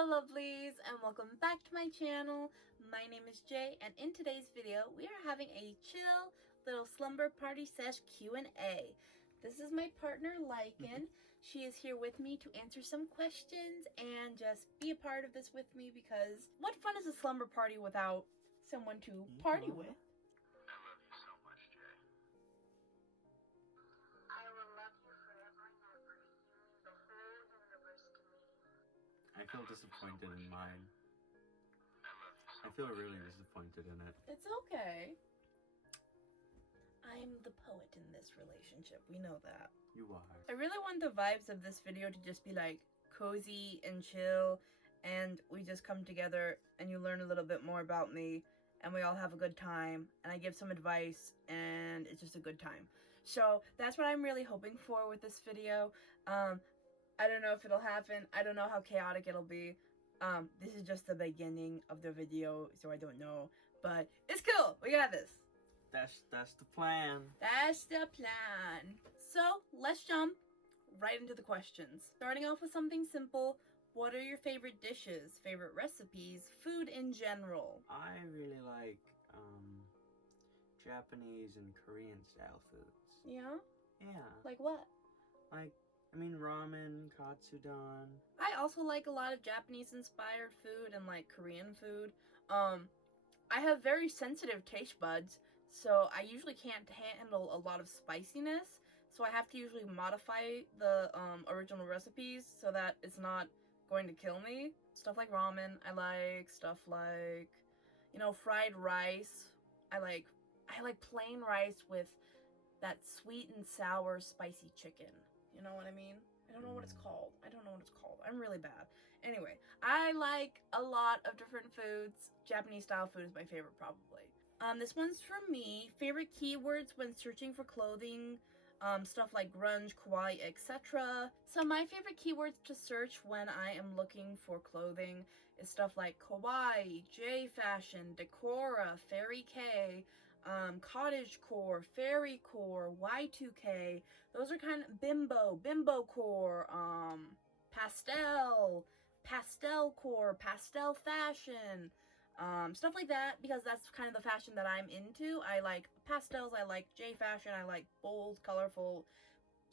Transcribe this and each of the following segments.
Hello lovelies and welcome back to my channel. My name is Jay and in today's video we are having a chill little slumber party sesh Q&A. This is my partner Lycan. She is here with me to answer some questions and just be a part of this with me because what fun is a slumber party without someone to party with? I love you so much, Jay. I will love you forever and ever. You mean the whole universe to me. I feel disappointed in mine. I love you so I feel much, really Jay. disappointed in it. It's okay. I'm the poet in this relationship. We know that. You are. I really want the vibes of this video to just be like cozy and chill and we just come together and you learn a little bit more about me and we all have a good time and I give some advice and it's just a good time. So that's what I'm really hoping for with this video. I don't know if it'll happen. I don't know how chaotic it'll be. This is just the beginning of the video, so I don't know. But it's cool. We got this. That's the plan. That's the plan. So let's jump right into the questions. Starting off with something simple. What are your favorite dishes, favorite recipes, food in general? I really like Japanese and Korean style foods. Yeah? Yeah. Like what? Ramen, katsudon. I also like a lot of Japanese inspired food and like Korean food. I have very sensitive taste buds, so I usually can't handle a lot of spiciness. So I have to usually modify the original recipes so that it's not going to kill me. Stuff like ramen, I like. Stuff like, fried rice. I like plain rice with that sweet and sour spicy chicken. You know what I mean? I don't know what it's called. I'm really bad. Anyway, I like a lot of different foods. Japanese style food is my favorite probably. This one's for me. Favorite keywords when searching for clothing. Stuff like grunge, kawaii, etc. So my favorite keywords to search when I am looking for clothing is stuff like kawaii, J fashion, decora, fairy K, cottagecore, fairycore, Y2K. Those are kind of bimbocore, pastelcore, pastel fashion, stuff like that, because that's kind of the fashion that I'm into. I like pastels, I like J fashion, I like bold, colorful,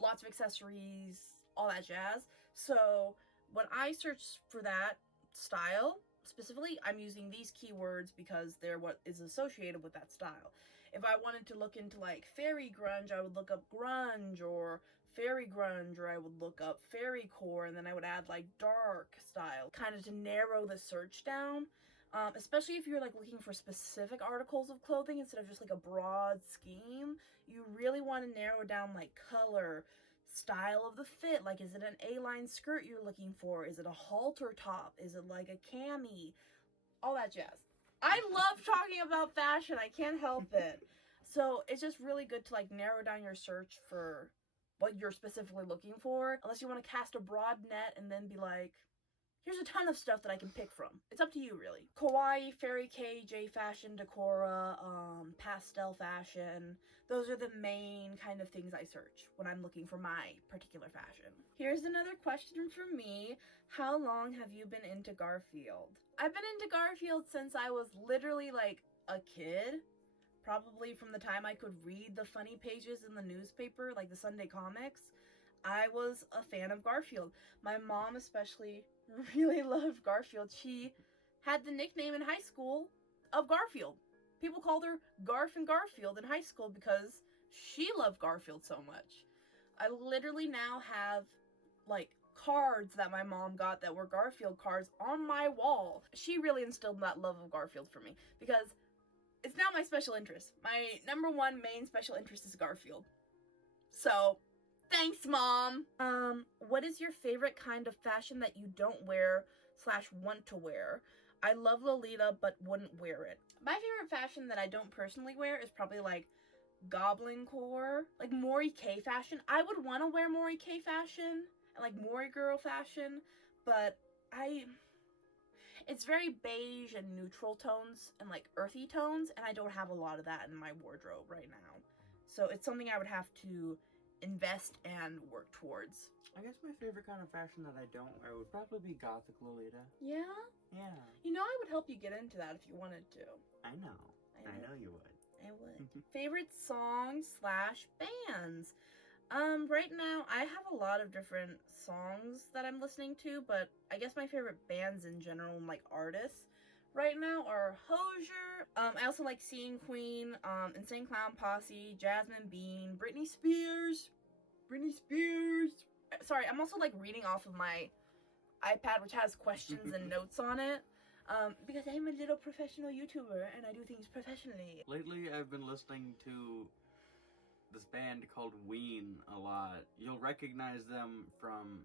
lots of accessories, all that jazz. So when I search for that style, specifically, I'm using these keywords because they're what is associated with that style. If I wanted to look into like fairy grunge, I would look up grunge or fairy grunge, or I would look up fairycore, and then I would add like dark style, kind of to narrow the search down. Especially if you're like looking for specific articles of clothing instead of just like a broad scheme, you really want to narrow down like color, style of the fit. Like, is it an A-line skirt you're looking for? Is it a halter top? Is it like a cami? All that jazz. I love talking about fashion. I can't help it. So it's just really good to like narrow down your search for what you're specifically looking for. Unless you want to cast a broad net and then be like, here's a ton of stuff that I can pick from. It's up to you, really. Kawaii, fairy K, J fashion, decora, pastel fashion. Those are the main kind of things I search when I'm looking for my particular fashion. Here's another question for me. How long have you been into Garfield? I've been into Garfield since I was literally like a kid. Probably from the time I could read the funny pages in the newspaper, like the Sunday comics. I was a fan of Garfield. My mom especially really loved Garfield. She had the nickname in high school of Garfield. People called her Garf and Garfield in high school because she loved Garfield so much. I literally now have like cards that my mom got that were Garfield cards on my wall. She really instilled that love of Garfield for me because it's now my special interest. My number one main special interest is Garfield. So thanks, Mom! What is your favorite kind of fashion that you don't wear / want to wear? I love Lolita, but wouldn't wear it. My favorite fashion that I don't personally wear is probably like Goblin Core, like Mori K fashion. I would want to wear Mori K fashion and like Mori Girl fashion, but it's very beige and neutral tones and like earthy tones, and I don't have a lot of that in my wardrobe right now. So it's something I would have to invest and work towards. I guess my favorite kind of fashion that I don't wear would probably be Gothic Lolita. Yeah? Yeah. You know, I would help you get into that if you wanted to. I know. I know you would. I would. Favorite songs / bands? Right now, I have a lot of different songs that I'm listening to, but I guess my favorite bands in general, and like artists, right now are Hozier. I also like Seeing Queen, Insane Clown Posse, Jasmine Bean, Britney Spears. Sorry, I'm also like reading off of my iPad, which has questions and notes on it. Because I'm a little professional YouTuber and I do things professionally. Lately, I've been listening to this band called Ween a lot. You'll recognize them from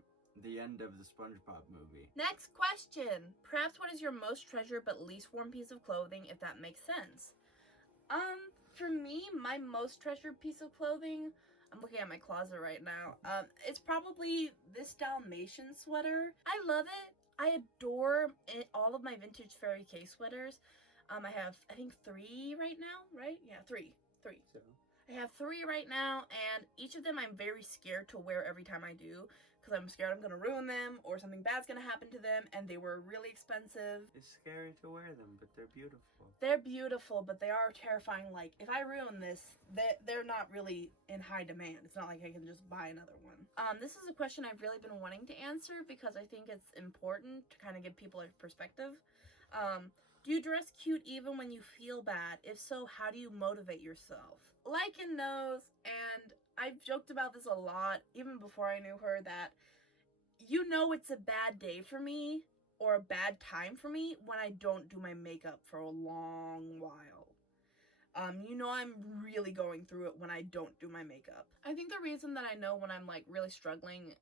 the end of the SpongeBob movie. Next question. Perhaps what is your most treasured but least worn piece of clothing, if that makes sense? For me, my most treasured piece of clothing, I'm looking at my closet right now. It's probably this Dalmatian sweater. I love it. I adore all of my vintage Fairy K sweaters. I have, I think, 3 right now, right? Yeah, 3. So, I have 3 right now, and each of them I'm very scared to wear every time I do, because I'm scared I'm going to ruin them, or something bad's going to happen to them, and they were really expensive. it's scary to wear them, but they're beautiful. They're beautiful, but they are terrifying. Like, if I ruin this, they're not really in high demand. It's not like I can just buy another one. This is a question I've really been wanting to answer because I think it's important to kind of give people a perspective. Do you dress cute even when you feel bad? If so, how do you motivate yourself? Lycan knows, and I've joked about this a lot, even before I knew her, that you know it's a bad day for me, or a bad time for me, when I don't do my makeup for a long while. You know I'm really going through it when I don't do my makeup. I think the reason that I know when I'm, like, really struggling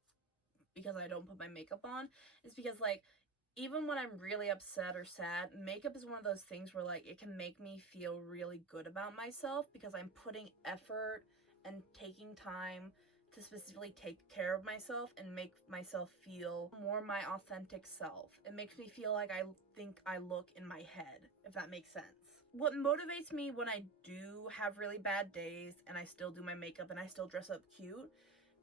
because I don't put my makeup on is because, like, even when I'm really upset or sad, makeup is one of those things where, like, it can make me feel really good about myself because I'm putting effort and taking time to specifically take care of myself and make myself feel more my authentic self. It makes me feel like I think I look in my head, if that makes sense. What motivates me when I do have really bad days and I still do my makeup and I still dress up cute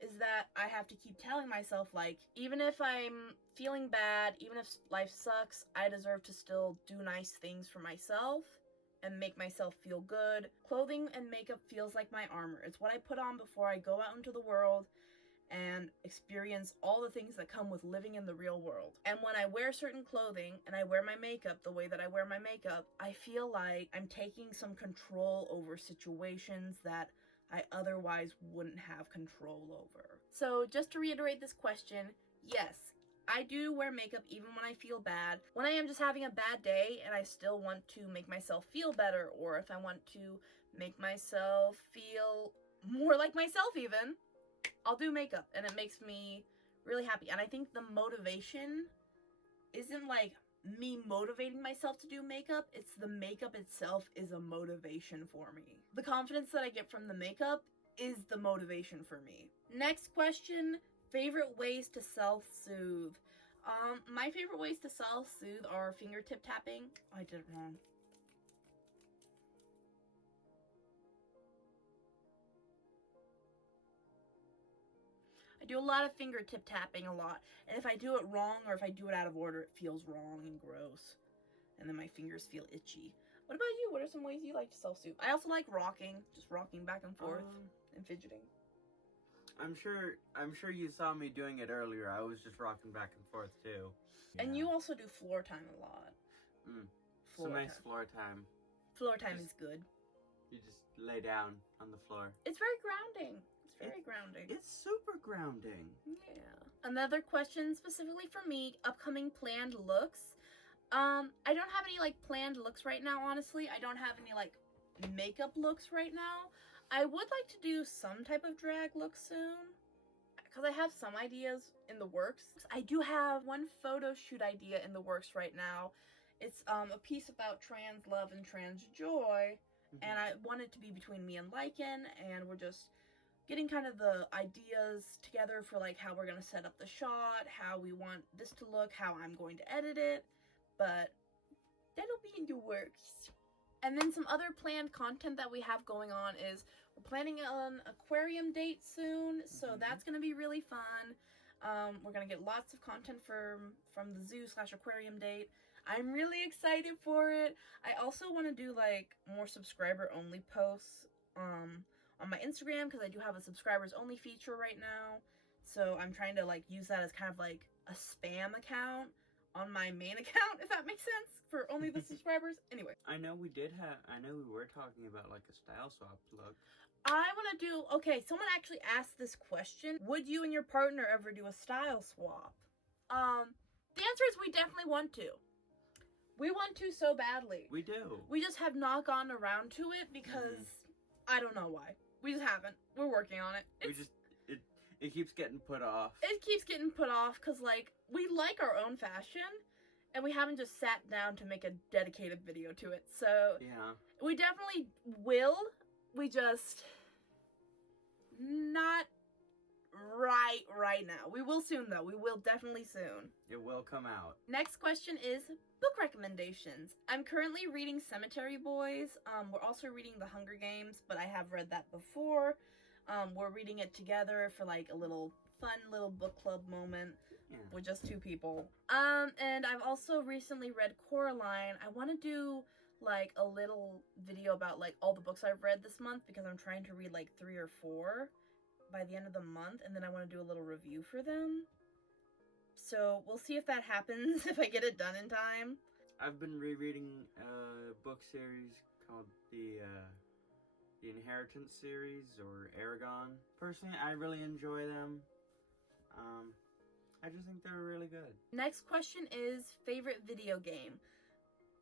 is that I have to keep telling myself, like, even if I'm feeling bad, even if life sucks, I deserve to still do nice things for myself and make myself feel good. Clothing and makeup feels like my armor. It's what I put on before I go out into the world and experience all the things that come with living in the real world. And when I wear certain clothing and I wear my makeup the way that I wear my makeup, I feel like I'm taking some control over situations that I otherwise wouldn't have control over. So just to reiterate this question, yes, I do wear makeup even when I feel bad. When I am just having a bad day and I still want to make myself feel better, or if I want to make myself feel more like myself even, I'll do makeup and it makes me really happy. And I think the motivation isn't like me motivating myself to do makeup, it's the makeup itself is a motivation for me. The confidence that I get from the makeup is the motivation for me. Next question, favorite ways to self-soothe. My favorite ways to self-soothe are fingertip tapping. Oh, I did it wrong. I do a lot of fingertip tapping a lot. And if I do it wrong or if I do it out of order, it feels wrong and gross. And then my fingers feel itchy. What about you? What are some ways you like to self-soothe? I also like rocking. Just rocking back and forth and fidgeting. I'm sure you saw me doing it earlier. I was just rocking back and forth too. And you also do floor time a lot. Some nice floor time. Floor time is good. You just lay down on the floor. It's very grounding. It's very grounding. It's super grounding. Yeah. Another question specifically for me, upcoming planned looks. I don't have any like planned looks right now, honestly. I don't have any like makeup looks right now. I would like to do some type of drag look soon because I have some ideas in the works. I do have one photo shoot idea in the works right now. It's a piece about trans love and trans joy, and I want it to be between me and Lycan, and we're just getting kind of the ideas together for like how we're going to set up the shot, how we want this to look, how I'm going to edit it, but that'll be in the works. And then some other planned content that we have going on is We're planning an aquarium date soon, so Mhm. that's gonna be really fun. We're gonna get lots of content from the zoo/aquarium date. I'm really excited for it. I also want to do like more subscriber only posts on my Instagram, because I do have a subscribers only feature right now. So I'm trying to like use that as kind of like a spam account on my main account, if that makes sense, for only the subscribers. Anyway, I know we were talking about like a style swap look. I want to do, okay, someone actually asked this question. Would you and your partner ever do a style swap? The answer is we definitely want to. We want to so badly. We do. We just have not gotten around to it because I don't know why. We just haven't. We're working on it. It keeps getting put off. It keeps getting put off because, like, we like our own fashion, and we haven't just sat down to make a dedicated video to it. So, Yeah. we definitely will. We just not right now. We will soon, though. We will definitely soon. It will come out. Next question is book recommendations. I'm currently reading Cemetery Boys. We're also reading The Hunger Games, but I have read that before. We're reading it together for like a little fun little book club moment with just two people. And I've also recently read Coraline. I want to do like a little video about like all the books I've read this month, because I'm trying to read like 3 or 4 by the end of the month, and then I want to do a little review for them. So we'll see if that happens, if I get it done in time. I've been rereading a book series called the Inheritance series, or Aragon. Personally, I really enjoy them. I just think they're really good. Next question is favorite video game.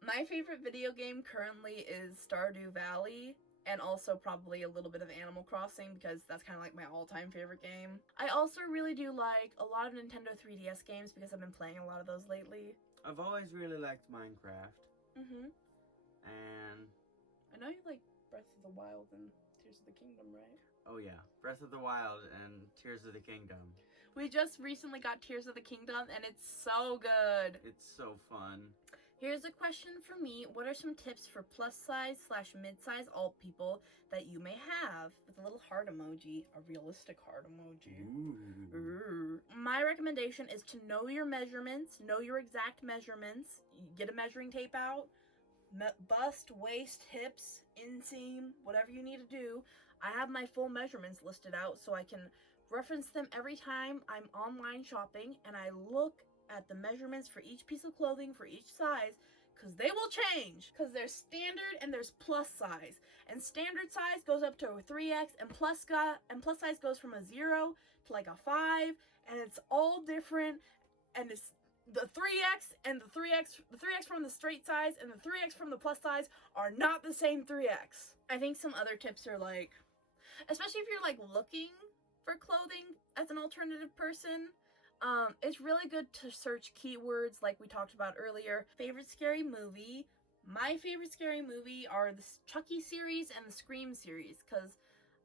My favorite video game currently is Stardew Valley, and also probably a little bit of Animal Crossing, because that's kind of like my all-time favorite game. I also really do like a lot of Nintendo 3DS games, because I've been playing a lot of those lately. I've always really liked Minecraft. Mm-hmm. And I know you like Breath of the Wild and Tears of the Kingdom, right? oh yeah, Breath of the Wild and Tears of the Kingdom. We just recently got Tears of the Kingdom, and it's so good. It's so fun. Here's a question for me. What are some tips for plus size / mid-size alt people that you may have? With a little heart emoji, a realistic heart emoji. Ooh. My recommendation is to know your measurements, know your exact measurements. Get a measuring tape out, bust, waist, hips, inseam, whatever you need to do. I have my full measurements listed out so I can reference them every time I'm online shopping, and I look at the measurements for each piece of clothing for each size, because they will change, because there's standard and there's plus size, and standard size goes up to a 3X, and plus size goes from a 0 to like a 5, and it's all different. And it's the 3X and the 3X from the straight size and the 3X from the plus size are not the same 3X. I think some other tips are like, especially if you're like looking for clothing as an alternative person, it's really good to search keywords like we talked about earlier. Favorite scary movie. My favorite scary movie are the Chucky series and the Scream series, because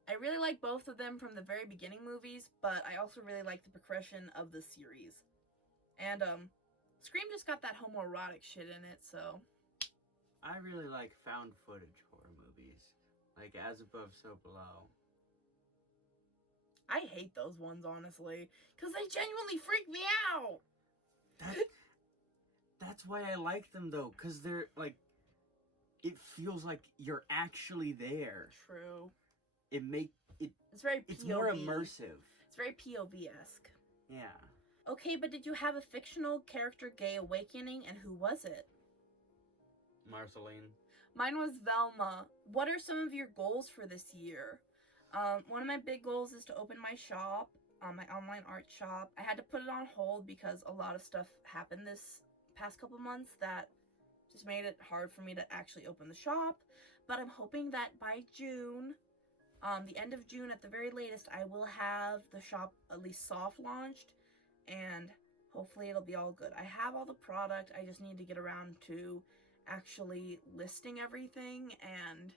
I really like both of them from the very beginning movies, but I also really like the progression of the series. And Scream just got that homoerotic shit in it, so. I really like found footage horror movies, like As Above, So Below. I hate those ones, honestly, because they genuinely freak me out. That's why I like them, though, because they're, like, it feels like you're actually there. True. It's very POV. It's more immersive. It's very POV-esque. Yeah. Okay, but did you have a fictional character gay awakening, and who was it? Marceline. Mine was Velma. What are some of your goals for this year? One of my big goals is to open my shop, my online art shop. I had to put it on hold because a lot of stuff happened this past couple months that just made it hard for me to actually open the shop. But I'm hoping that by June, the end of June at the very latest, I will have the shop at least soft launched, and hopefully it'll be all good. I have all the product, I just need to get around to actually listing everything and,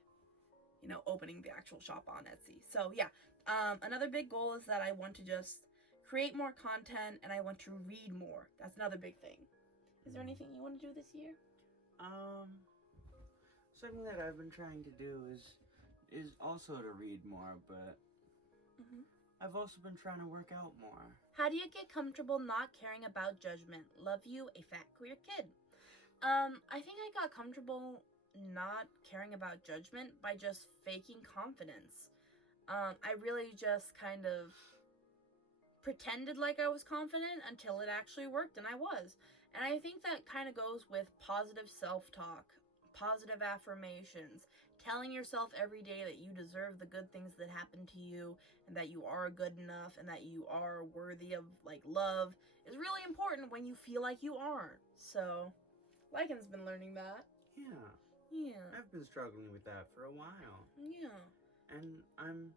you know, opening the actual shop on Etsy. So yeah, another big goal is that I want to just create more content, and I want to read more. That's another big thing. Is there anything you want to do this year? Something that I've been trying to do is also to read more, but Mhm. I've also been trying to work out more. How do you get comfortable not caring about judgment? Love you, a fat queer kid. I think I got comfortable not caring about judgment by just faking confidence. I really just kind of pretended like I was confident until it actually worked, and I was. And I think that kind of goes with positive self-talk, positive affirmations, telling yourself every day that you deserve the good things that happen to you, and that you are good enough, and that you are worthy of, like, love is really important when you feel like you aren't. So, Lycan's been learning that. Yeah, Yeah. I've been struggling with that for a while, Yeah. and I'm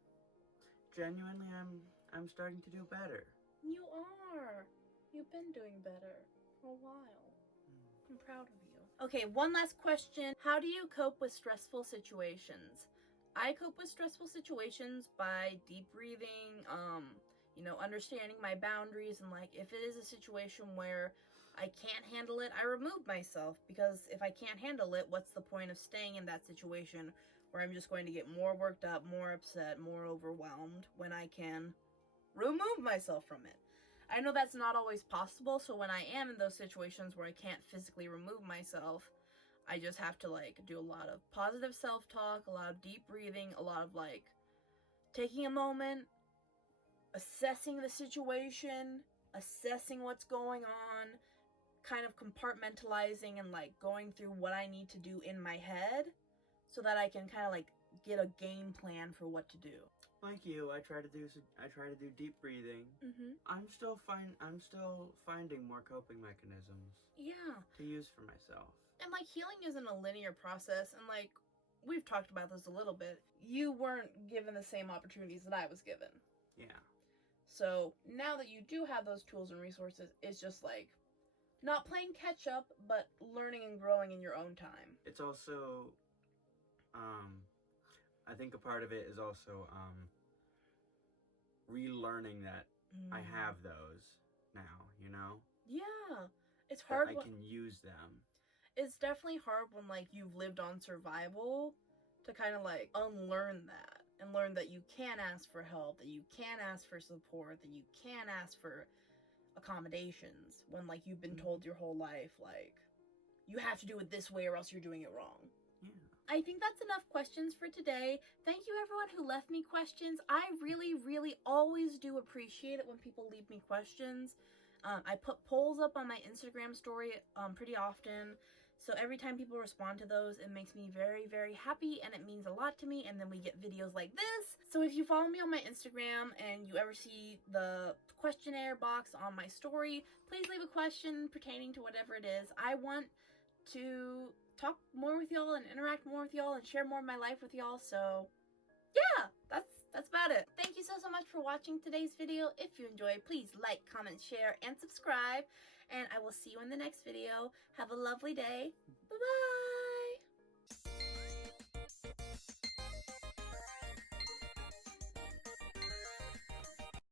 starting to do better. You are. You've been doing better for a while. I'm proud of you. Okay, one last question. How do you cope with stressful situations? I cope with stressful situations by deep breathing, understanding my boundaries, and like if it is a situation where I can't handle it, I remove myself, because if I can't handle it, what's the point of staying in that situation where I'm just going to get more worked up, more upset, more overwhelmed when I can remove myself from it. I know that's not always possible, so when I am in those situations where I can't physically remove myself, I just have to like do a lot of positive self-talk, a lot of deep breathing, a lot of like taking a moment, assessing the situation, assessing what's going on, kind of compartmentalizing and like going through what I need to do in my head so that I can kind of like get a game plan for what to do. Like you, I try to do deep breathing. Mm-hmm. I'm still finding more coping mechanisms Yeah. to use for myself. And like healing isn't a linear process, and like we've talked about this a little bit. You weren't given the same opportunities that I was given. Yeah. So now that you do have those tools and resources, it's just like not playing catch up, but learning and growing in your own time. It's also, I think a part of it is also relearning that I have those now, you know? Yeah. It's That hard I when can use them. it's definitely hard when like you've lived on survival to kind of like unlearn that and learn that you can ask for help, that you can ask for support, that you can ask for accommodations when like you've been told your whole life like you have to do it this way or else you're doing it wrong. Yeah. I think that's enough questions for today. Thank you everyone who left me questions. I really always do appreciate it when people leave me questions. I put polls up on my Instagram story pretty often. So every time people respond to those, it makes me very happy and it means a lot to me, and then we get videos like this. So if you follow me on my Instagram and you ever see the questionnaire box on my story, please leave a question pertaining to whatever it is. I want to talk more with y'all and interact more with y'all and share more of my life with y'all. So yeah, that's about it. Thank you so much for watching today's video. If you enjoyed, please like, comment, share, and subscribe. And I will see you in the next video. Have a lovely day. Bye-bye.